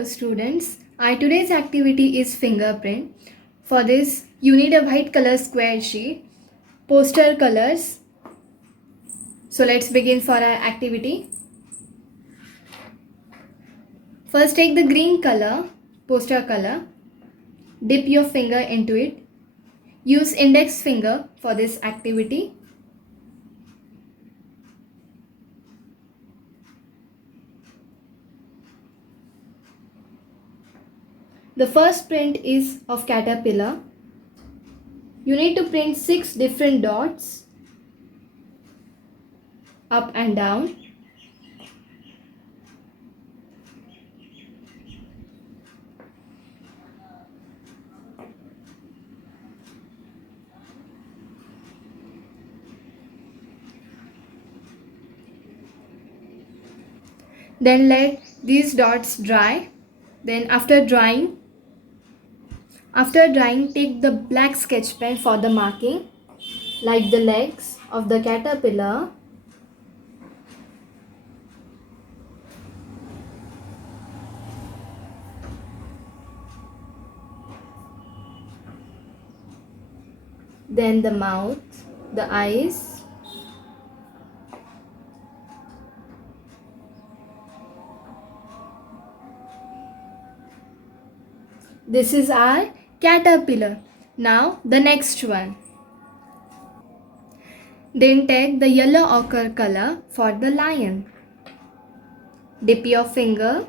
Hello students, our today's activity is fingerprint. For this, you need a white color square sheet, poster colors. So let's begin for our activity. First take the green color, poster color, dip your finger into it. Use index finger for this activity. The first print is of caterpillar. You need to print 6 different dots up and down. Then let these dots dry. Then after drying, take the black sketch pen for the marking, like the legs of the caterpillar. Then the mouth, the eyes. This is our caterpillar. Now the next one. Then take the yellow ochre color for the lion. Dip your finger.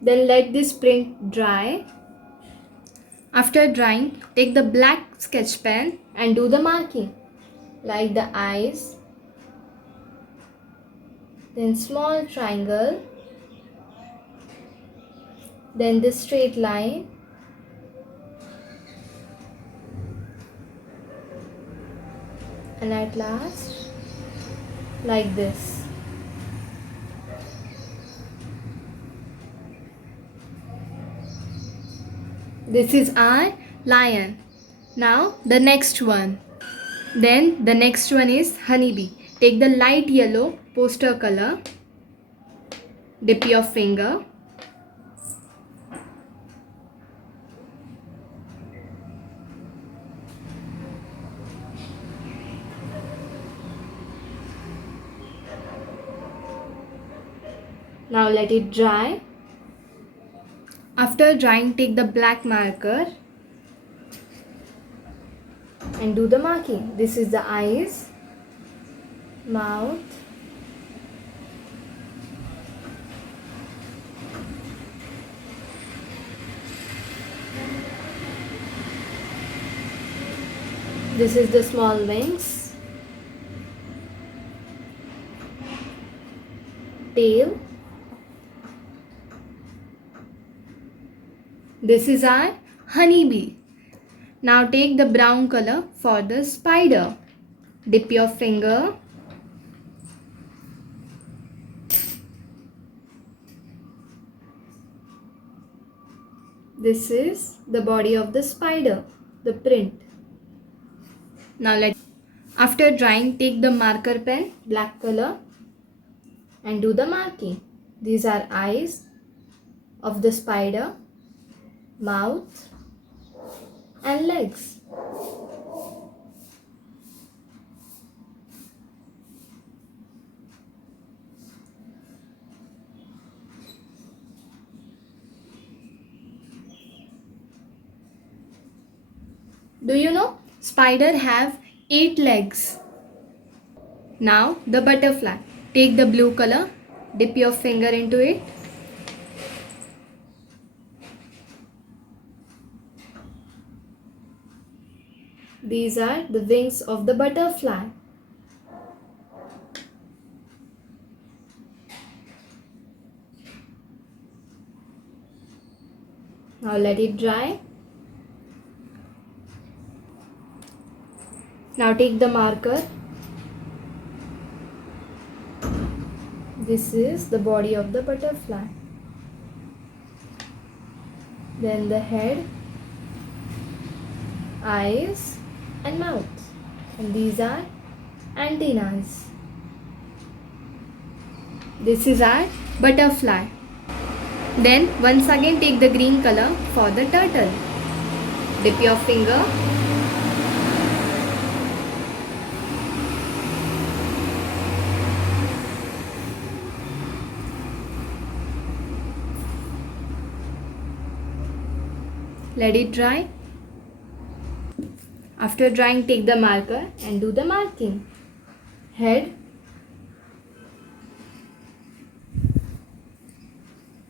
Then let this print dry. After drying, take the black sketch pen and do the marking, like the eyes, then small triangle, then this straight line, and at last like this. This is our lion. Now the next one. Then the next one is honeybee. Take the light yellow poster color. Dip your finger. Now let it dry. After drying, take the black marker and do the marking. This is the eyes, mouth, this is the small wings, tail. This is our honeybee. Now take the brown color for the spider. Dip your finger. This is the body of the spider, the print. Now after drying, take the marker pen, black color, and do the marking. These are eyes of the spider, mouth, and legs. Do you know spider have 8 legs? Now the butterfly. Take the blue color, dip your finger into it. These are the wings of the butterfly. Now let it dry. Now take the marker. This is the body of the butterfly. Then the head, eyes, and mouth. And these are antennas. This is our butterfly. Then once again take the green color for the turtle. Dip your finger. Let it dry. After drying, take the marker and do the marking. Head,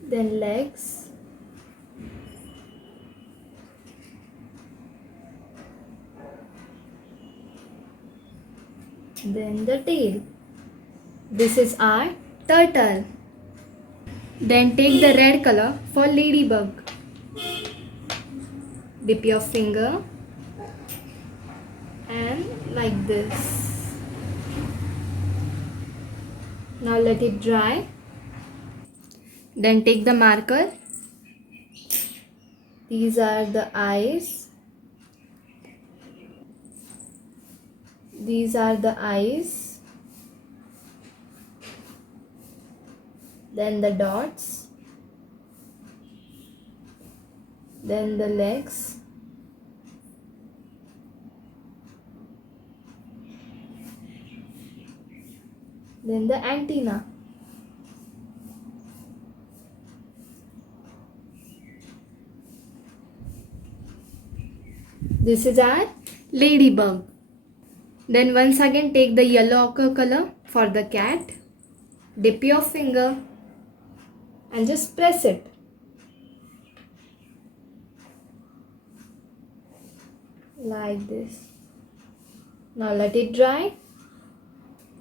then legs, then the tail. This is our turtle. Then take the red color for ladybug. Dip your finger and like this. Now let it dry. Then take the marker. These are the eyes. These are the eyes. Then the dots. Then the legs. Then the antenna. This is our ladybug. Then once again take the yellow ochre color for the cat. Dip your finger and just press it. Like this. Now let it dry.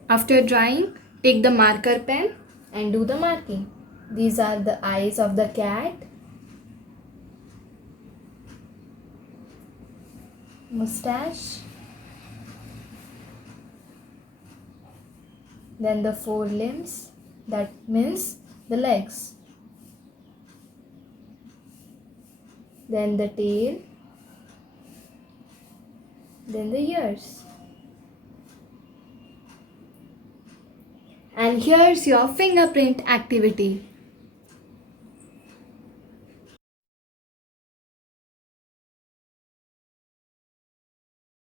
After drying, take the marker pen and do the marking. These are the eyes of the cat. Mustache. Then the forelimbs, that means the legs. Then the tail. Then the ears. And here's your fingerprint activity.